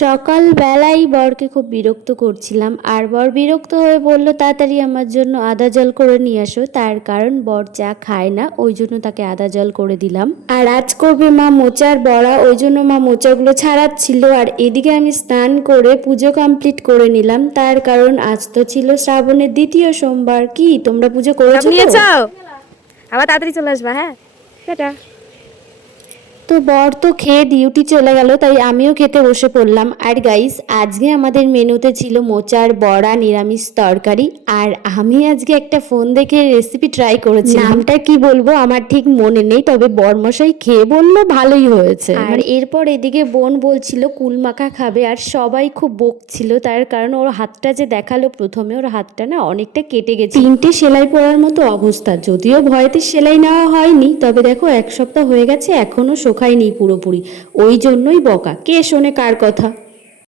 সকালবেলাই বরকে খুব বিরক্ত করছিলাম, আর বর বিরক্ত হয়ে বলল তাড়াতাড়ি আমার জন্য আদা জল করে নিয়ে আসো। তার কারণ বর চা খায় না, ওই জন্য তাকে আদা জল করে দিলাম। আর আজ করবে মা মোচার বড়া, ওই জন্য মা মোচাগুলো ছাড়াচ্ছিল। আর এদিকে আমি স্নান করে পুজো কমপ্লিট করে নিলাম, তার কারণ আজ তো ছিল শ্রাবণের দ্বিতীয় সোমবার। কি তোমরা পুজো করেছো? আবার তাড়াতাড়ি চলে আসবা। হ্যাঁ, টাটা। তো বর তো খেয়ে ডিউটি চলে গেল, তাই আমিও খেতে বসে পড়লাম। আর গাইস, আজকে আমাদের মেনুতে ছিল মোচার বড়া, নিরামিষ তরকারি। আর আমি আজকে একটা ফোন দেখে রেসিপি ট্রাই করেছি, নামটা কি বলবো আমার ঠিক মনে নেই, তবে বরমশাই খেয়ে বললো ভালোই হয়েছে। আর এরপর এদিকে বোন বলছিল কুল মাখা খাবে, আর সবাই খুব বকছিল। তার কারণ ওর হাতটা যে দেখালো প্রথমে, ওর হাতটা না অনেকটা কেটে গেছে, 3টে সেলাই পড়ার মতো অবস্থা। যদিও ভয়েতে সেলাই নেওয়া হয়নি, তবে দেখো 1 সপ্তাহ হয়ে গেছে এখনো শোকায়নি পুরোপুরি, ওই জন্যই বকা। কে শোনে কার কথা।